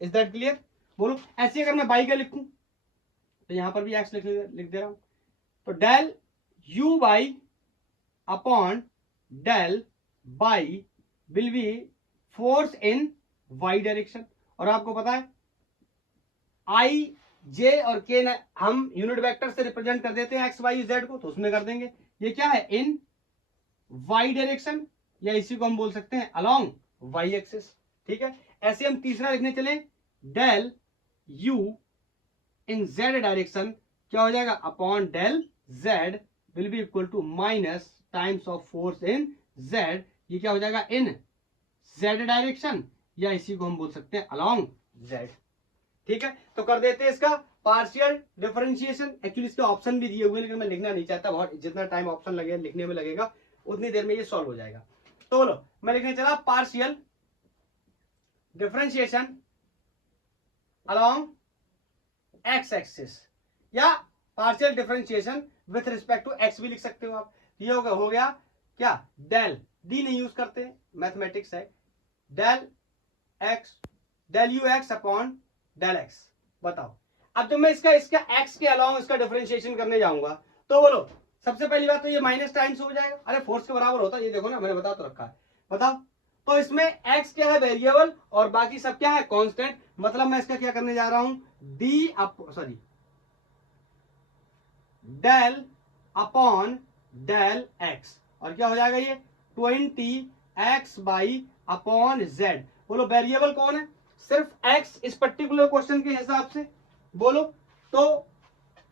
Is that clear? बोलो, ऐसे अगर मैं बाई का लिखूं तो यहां पर भी एक्स लिख दे रहा हूं, तो del u y upon del y will be force in y direction. और आपको पता है आई जे और के हम यूनिट वेक्टर से रिप्रेजेंट कर देते हैं एक्स वाई जेड को, तो उसमें कर देंगे। ये क्या है, इन वाई डायरेक्शन, या इसी को हम बोल सकते हैं अलोंग वाई एक्सिस। ठीक है, ऐसे हम तीसरा लिखने चले, del u in z direction क्या हो जाएगा, upon del z will be equal to minus times of force in z. ये क्या हो जाएगा, इन जेड डायरेक्शन, या इसी को हम बोल सकते हैं अलोंग जेड। ठीक है, तो कर देते हैं इसका पार्शियल डिफरेंशिएशन। एक्चुअली इसके ऑप्शन भी दिए हुए हैं, लेकिन मैं लिखना नहीं चाहता, बहुत जितना टाइम ऑप्शन लगेगा लिखने में लगेगा उतनी देर में ये सॉल्व हो जाएगा। तो बोलो, मैं लिखने चला partial differentiation along X axis, या partial differentiation with respect to X भी लिख सकते हो आप। ये हो गया क्या, डेल, डी नहीं यूज करते, मैथमेटिक्स है, del U X upon del X. बताओ, अब जब मैं इसका एक्स के अलावा इसका डिफरेंशिएशन करने जाऊंगा, तो बोलो, सबसे पहली बात तो ये माइनस टाइम्स हो जाएगा। अरे फोर्स के बराबर होता है, ये देखो ना, मैंने बता तो रखा है। बताओ, तो इसमें x क्या है वेरिएबल और बाकी सब क्या है कांस्टेंट। मतलब मैं इसका क्या करने जा रहा हूं डेल अपॉन डेल x और क्या हो जाएगा ये 20x बाई अपॉन z। बोलो वेरिएबल कौन है सिर्फ x इस पर्टिकुलर क्वेश्चन के हिसाब से। बोलो तो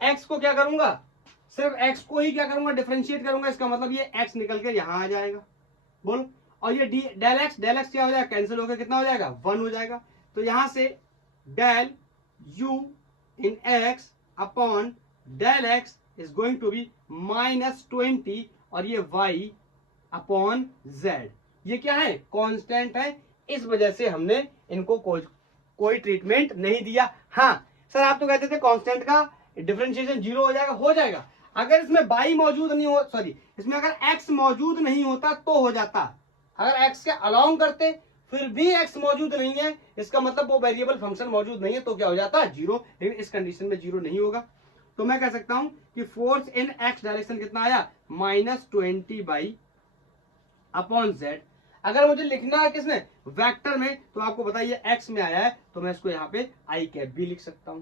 x को क्या करूंगा सिर्फ x को ही क्या करूंगा डिफरेंशिएट करूंगा। इसका मतलब ये x निकल के यहां आ जाएगा। बोलो और ये डेल एक्स क्या हो जाएगा कैंसिल होकर कितना हो जाएगा 1 हो जाएगा। तो यहां से del u in x upon del x is going to be -20 और ये y अपॉन z। ये क्या है कांस्टेंट है, इस वजह से हमने इनको कोई ट्रीटमेंट नहीं दिया। हाँ सर आप तो कहते थे कांस्टेंट का डिफरेंशिएशन 0 हो जाएगा अगर इसमें y मौजूद नहीं हो, सॉरी इसमें अगर x मौजूद नहीं होता तो हो जाता। अगर x के अलाउंग करते फिर भी x मौजूद नहीं है, इसका मतलब वो वेरिएबल फंक्शन मौजूद नहीं है, तो क्या हो जाता 0। लेकिन इस कंडीशन में 0 नहीं होगा। तो मैं कह सकता हूं कि फोर्स इन x डायरेक्शन कितना आया -20 बाई अपॉन z। अगर मुझे लिखना है किसने वेक्टर में तो आपको बताइए x में आया है तो मैं इसको यहाँ पे i कैप भी लिख सकता हूं।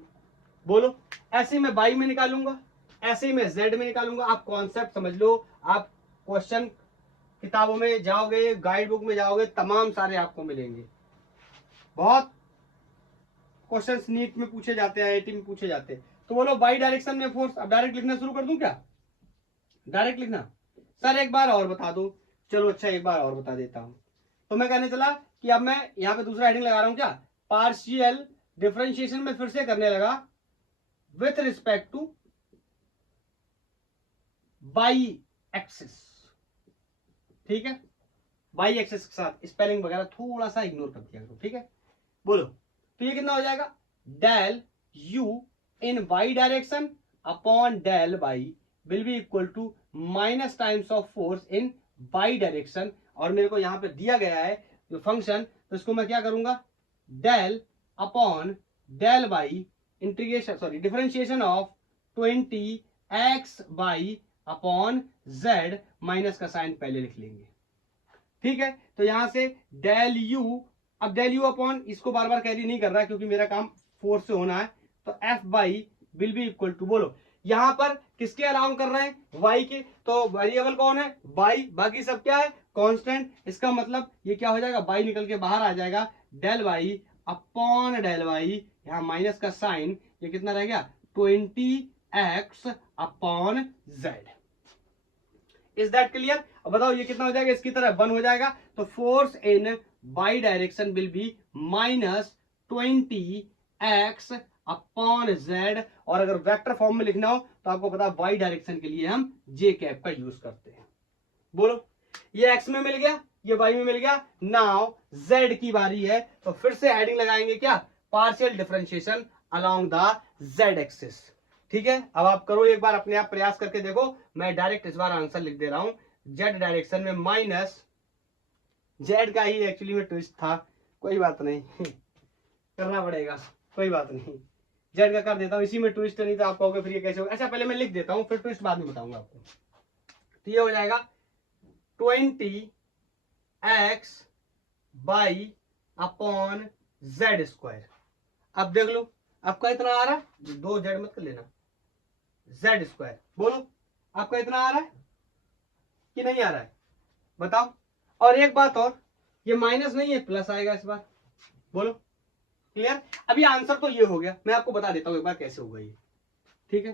बोलो ऐसे ही मैं y में निकालूंगा, ऐसे ही मैं z में निकालूंगा। आप कॉन्सेप्ट समझ लो, आप क्वेश्चन किताबों में जाओगे गाइड बुक में जाओगे तमाम सारे आपको मिलेंगे। बहुत क्वेश्चंस नीट में पूछे जाते हैं, आईआईटी में पूछे जाते हैं। तो बोलो y डायरेक्शन में फोर्स, अब डायरेक्ट लिखना शुरू कर दूं क्या डायरेक्ट लिखना सर एक बार और बता दो। चलो अच्छा एक बार और बता देता हूं। तो मैं कहने चला कि अब मैं यहां पे दूसरा हेडिंग लगा रहा हूं क्या पार्शियल डिफरेंशिएशन में फिर से करने लगा with respect two by axis. ठीक है बाई एक्सिस के साथ स्पेलिंग वगैरह थोड़ा सा इग्नोर कर दिया करो। ठीक है बोलो तो ये कितना हो जाएगा del u in y direction upon del y will be equal to minus times of force in y direction. और मेरे को यहां पे दिया गया है जो फंक्शन, तो इसको मैं क्या करूंगा del upon del y integration sorry differentiation of 20x by upon z minus का साइन पहले लिख लेंगे। ठीक है तो यहां से डेल u, अब डेल u अपॉन इसको बार बार कैरी नहीं कर रहा क्योंकि मेरा काम फोर्स से होना है। तो f y will be equal to, बोलो यहां पर किसके अलाउ कर रहे हैं y के, तो वेरिएबल कौन है y, बाकी सब क्या है कांस्टेंट। इसका मतलब ये क्या हो जाएगा y निकल के बाहर आ जाएगा del y upon del y, यहां माइनस का साइन, ये कितना रह गया 20x upon z। Is that clear. अब बताओ ये कितना हो जाएगा इसकी तरह 1 हो जाएगा। तो force in y direction will be -20x upon z। और अगर वेक्टर फॉर्म में लिखना हो तो आपको पता y डायरेक्शन के लिए हम j कैप का यूज करते हैं। बोलो ये x में मिल गया, ये y में मिल गया। नाउ z की बारी है तो फिर से हेडिंग लगाएंगे क्या partial differentiation along the z axis. ठीक है अब आप करो एक बार अपने आप प्रयास करके देखो। मैं डायरेक्ट इस बार आंसर लिख दे रहा हूं z डायरेक्शन में माइनस z का ही एक्चुअली में ट्विस्ट था, कोई बात नहीं करना पड़ेगा, कोई बात नहीं z का कर देता हूं, इसी में ट्विस्ट नहीं तो आप कहोगे फिर ये कैसे होगा। अच्छा पहले मैं लिख देता हूं फिर ट्विस्ट बाद में बताऊंगा आपको। तो ये हो जाएगा 20x by upon z square. अब देख लो आपका इतना आ रहा है, 2z मत कर लेना, z स्क्वायर। बोलो आपका इतना आ रहा है कि नहीं आ रहा है बताओ। और एक बात और, ये माइनस नहीं है प्लस आएगा इस बार। बोलो क्लियर। अभी आंसर तो ये हो गया, मैं आपको बता देता हूं एक बार कैसे होगा ये। ठीक है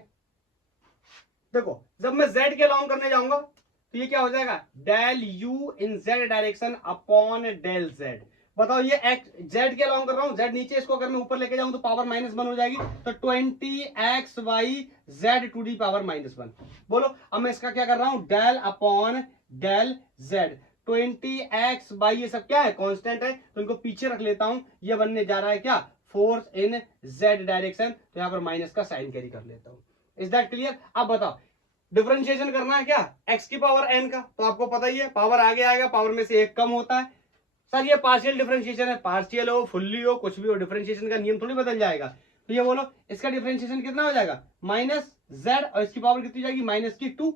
देखो जब मैं z के अलाउंग करने जाऊंगा तो ये क्या हो जाएगा del u in z direction upon del z। बताओ ये x z के अलाउंग कर रहा हूं, z नीचे, इसको अगर मैं ऊपर लेके जाऊं तो पावर -1 हो जाएगी। तो 20x by z to the power -1। बोलो अब मैं इसका क्या कर रहा हूं del upon del z। 20x by ये सब क्या है कांस्टेंट है तो इनको पीछे रख लेता हूं। ये बनने जा रहा है क्या फोर्स इन z डायरेक्शन, तो यहां पर माइनस का साइन कैरी कर लेता हूं। Is that clear. अब बताओ डिफरेंशिएशन करना है क्या x की पावर n का, तो आपको पता ही है पावर आगे आएगा, पावर में से एक कम होता है। सर ये पार्शियल डिफरेंशिएशन है, पार्शियल हो फुल्ली हो कुछ भी हो, डिफरेंशिएशन का नियम थोड़ी बदल जाएगा। तो ये बोलो इसका डिफरेंशिएशन कितना हो जाएगा -z और इसकी पावर कितनी जाएगी -2।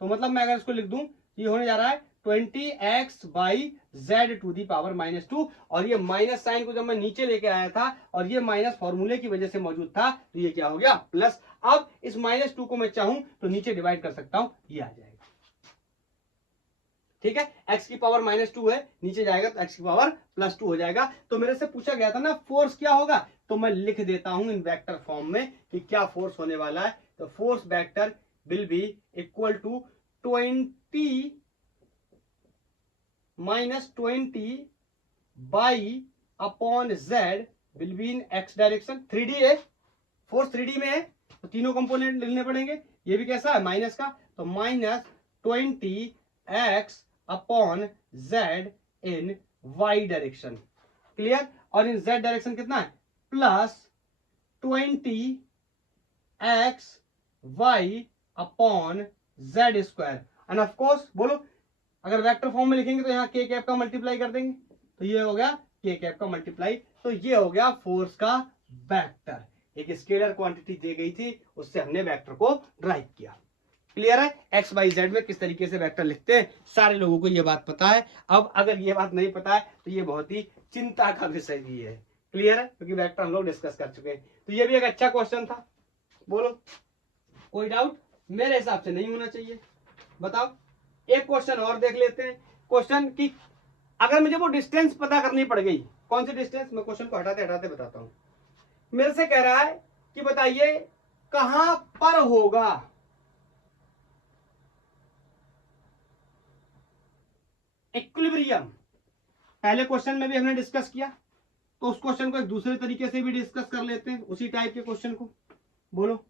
तो मतलब मैं अगर इसको लिख दूं ये होने जा रहा है 20x by z to the power -2, और ये माइनस साइन को जब मैं नीचे लेके आया था और ये माइनस फॉर्मूले की वजह से मौजूद था, तो ये क्या हो गया प्लस। अब इस -2 को मैं चाहूं तो नीचे डिवाइड कर सकता हूं, ये आ जाएगा। ठीक है, x की पावर -2 है, नीचे जाएगा तो x की पावर +2 हो जाएगा। तो मेरे से पूछा गया था ना फोर्स क्या होगा, तो मैं लिख देता हूं इन वेक्टर फॉर्म में कि क्या फोर्स होने वाला है। तो force vector will be equal to 20 -20 by upon z will be in x direction. 3D है, फोर्स 3D में है तो तीनों कंपोनेंट लिखने पड़ेंगे। ये भी कैसा है माइनस का, तो -20x अपॉन z इन y डायरेक्शन। क्लियर। और इन z डायरेक्शन कितना है +20x y upon z square. End of course बोलो, अगर वेक्टर फॉर्म में लिखेंगे तो यहाँ k कैप का मल्टीप्लाई कर देंगे, तो ये हो गया k कैप का मल्टीप्लाई। तो ये हो गया फोर्स का वेक्टर। एक स्केलर क्वांटिटी दी गई थी, उससे हमने वेक्टर को ड्राइव किया। क्लियर है। एक्स वाई जेड में किस तरीके से वेक्टर लिखते हैं, सारे लोगों को ये बात पता है। अब अगर ये बात नहीं पता है तो ये बहुत ही चिंता का विषय भी है। क्लियर है, क्योंकि वेक्टर हम लोग डिस्कस कर चुके हैं। तो ये भी एक अच्छा क्वेश्चन था। बोलो कोई डाउट? मेरे हिसाब से नहीं होना चाहिए। बताओ, एक क्वेश्चन और देख लेते हैं। क्वेश्चन की अगर मुझे वो डिस्टेंस पता करनी पड़ गई, कौन सी डिस्टेंस, मैं क्वेश्चन को हटाते हटाते बताता हूं। मेरे से कह रहा है कि बताइए कहां पर होगा इक्विलिब्रियम। पहले क्वेश्चन में भी हमने डिस्कस किया, तो उस क्वेश्चन को एक दूसरे तरीके से भी डिस्कस कर लेते हैं, उसी टाइप के क्वेश्चन को। बोलो,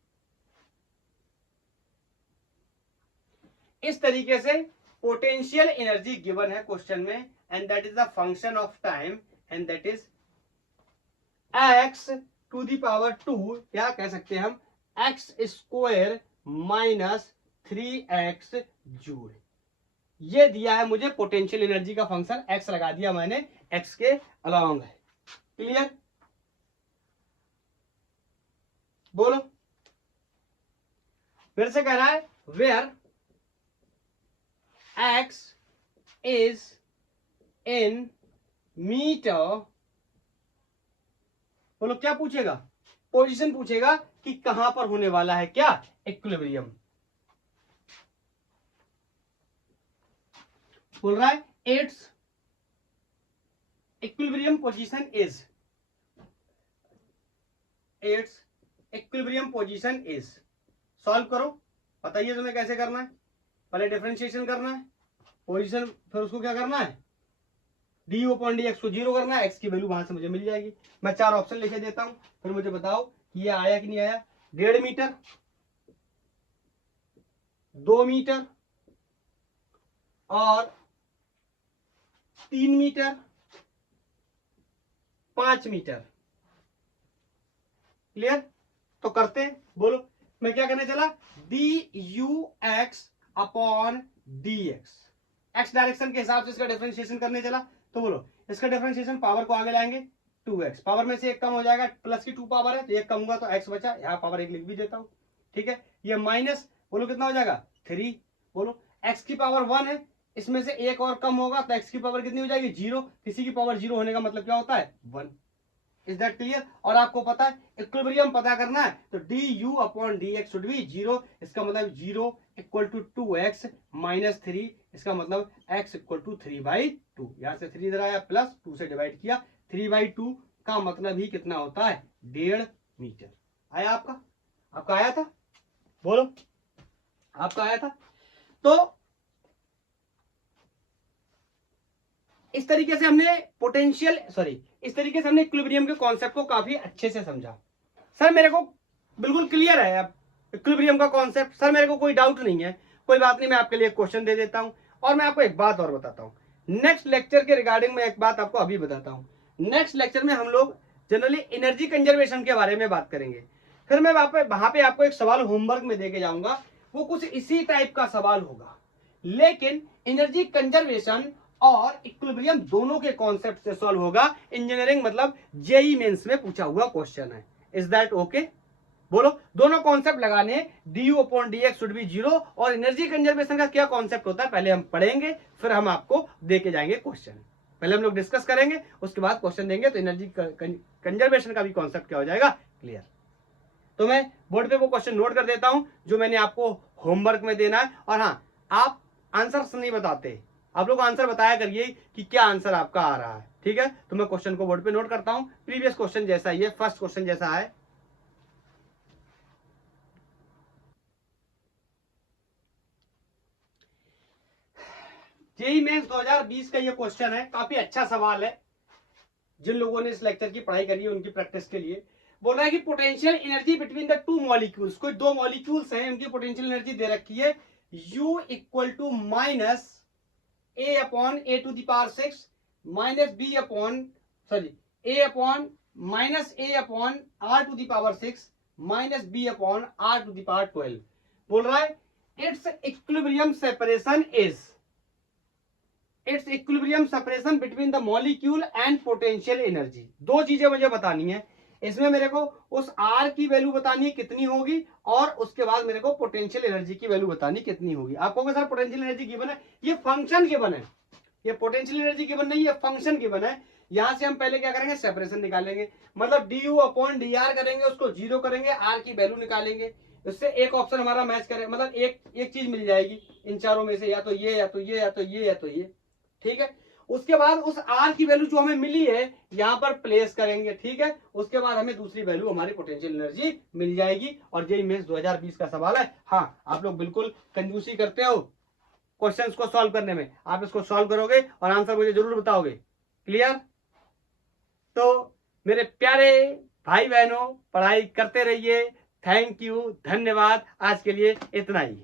इस तरीके से पोटेंशियल एनर्जी गिवन है क्वेश्चन में, and that is the function of time, and that is x to the power 2, क्या कह सकते हैं हम, x स्क्वायर -3x जूल। ये दिया है मुझे पोटेंशियल एनर्जी का फंक्शन, x लगा दिया मैंने x के अलोंग है। क्लियर। बोलो, फिर से कह रहा है where x is in meter. बोलो क्या पूछेगा, पोजीशन पूछेगा कि कहां पर होने वाला है क्या इक्विलिब्रियम। बोल रहा है it's equilibrium position is, it's equilibrium position is. Solve करो, बताइए तुम्हें कैसे करना है। पहले डिफरेंशिएशन करना है पोजीशन, फिर उसको क्या करना है du/dx को 0 करना है, x की वैल्यू वहां से मुझे मिल जाएगी। मैं 4 ऑप्शन लिखे देता हूं, फिर मुझे बताओ कि ये आया कि नहीं आया। 1.5 मीटर, 2 मीटर और 3 मीटर, 5 मीटर। क्लियर। तो करते हैं, बोलो मैं क्या करने चला, dux upon dx, x direction के हिसाब से इसका डिफरेंशिएशन करने चला। तो बोलो इसका डिफरेंशिएशन, पावर को आगे लाएंगे 2x, पावर में से एक कम हो जाएगा, प्लस की 2 पावर है तो एक कम होगा तो x बचा, यहाँ पावर 1 लिख भी देता हूं। ठीक है, ये माइनस, बोलो कितना हो जाएगा 3। बोलो x की पावर 1 है, इसमें से एक और कम होगा तो x की पावर कितनी हो जाएगी 0। किसी की पावर 0 होने का मतलब क्या होता है 1। Is that clear. और आपको पता है इक्विलिब्रियम पता करना है तो du/dx शुड बी 0। इसका मतलब 0 इक्वल टू 2x माइनस 3, इसका मतलब x इक्वल टू 3/2। यहां से 3 इधर आया, प्लस 2 से डिवाइड किया, 3/2 का मतलब ही कितना होता है 1.5 मीटर। आया आपका, आपका आया था। बोलो आपका आया था। तो इस तरीके से हमने इस तरीके से हमने इक्विलिब्रियम के कॉन्सेप्ट को काफी अच्छे से समझा। सर मेरे को बिल्कुल क्लियर है इक्विलिब्रियम का कॉन्सेप्ट, सर मेरे को कोई डाउट नहीं है। कोई बात नहीं, मैं आपके लिए क्वेश्चन दे देता हूं। और मैं आपको एक बात और बताता हूं, नेक्स्ट लेक्चर के रिगार्डिंग में एक बात आपको अभी बताता हूं। नेक्स्ट लेक्चर में हम लोग जनरली एनर्जी कंजर्वेशन के बारे में बात करेंगे। फिर मैं वहां पे आपको एक सवाल होमवर्क में देके जाऊंगा, वो कुछ इसी टाइप का सवाल होगा, लेकिन एनर्जी कंजर्वेशन और इक्विलिब्रियम दोनों के कॉन्सेप्ट से सॉल्व होगा। इंजीनियरिंग मतलब जेई मेंस में पूछा हुआ क्वेश्चन है। Is that okay? बोलो, दोनों कॉन्सेप्ट लगाने, du upon dx should be 0। और एनर्जी कंजर्वेशन का क्या कॉन्सेप्ट होता है पहले हम पढ़ेंगे, फिर हम आपको दे के जाएंगे क्वेश्चन। पहले हम लोग डिस्कस करेंगे, उसके बाद क्वेश्चन देंगे, तो एनर्जी कंजर्वेशन का भी कॉन्सेप्ट क्या हो जाएगा क्लियर। तो मैं बोर्ड पे वो क्वेश्चन नोट कर देता हूं जो मैंने आपको होमवर्क में देना है। और हाँ, आप आंसर नहीं बताते, आप लोग आंसर बताया करिए कि क्या आंसर आपका आ रहा है, ठीक है। तो मैं क्वेश्चन को बोर्ड पे नोट करता हूं, प्रीवियस क्वेश्चन जैसा ही है, फर्स्ट क्वेश्चन जैसा है। जेईई मेंस 2020 का ये क्वेश्चन है, काफी अच्छा सवाल है। जिन लोगों ने इस लेक्चर की पढ़ाई करी है उनकी प्रैक्टिस के लिए। बोल रहा है कि potential energy between the two molecules, कोई दो मॉलिक्यूल्स हैं, उनकी पोटेंशियल एनर्जी दे रखी है U equal to minus A upon A to the power 6 minus B upon A upon minus A upon R to the power 6 minus B upon R to the power 12। बोल रहा है it's equilibrium separation separation between the molecule and potential energy. दो चीजें मुझे बतानी है इसमें, मेरे को उस R की वैल्यू बतानी है कितनी होगी, और उसके बाद मेरे को पोटेंशियल एनर्जी की वैल्यू बतानी कितनी होगी। आपको कहोगे सर पोटेंशियल एनर्जी गिवन है, ये फंक्शन गिवन है, ये पोटेंशियल एनर्जी गिवन नहीं, ये फंक्शन गिवन है। यहां से हम पहले क्या करेंगे, सेपरेशन निकालेंगे, मतलब du अपॉन dr करेंगे, उसको 0 करेंगे, r की वैल्यू निकालेंगे, उससे एक ऑप्शन हमारा मैच करे, मतलब एक चीज मिल जाएगी इन चारों में से, या तो ये या तो ये या तो ये या तो ये, ठीक है। उसके बाद उस R की वैल्यू जो हमें मिली है यहां पर प्लेस करेंगे, ठीक है। उसके बाद हमें दूसरी वैल्यू हमारी पोटेंशियल एनर्जी मिल जाएगी। और जेईई मेंस 2020 का सवाल है। हाँ, आप लोग बिल्कुल कंजूसी करते हो क्वेश्चंस को सॉल्व करने में, आप इसको सॉल्व करोगे और आंसर मुझे जरूर बताओगे, क्लियर। तो मेरे प्यारे भाई बहनों, पढ़ाई करते रहिए। थैंक यू, धन्यवाद। आज के लिए इतना ही।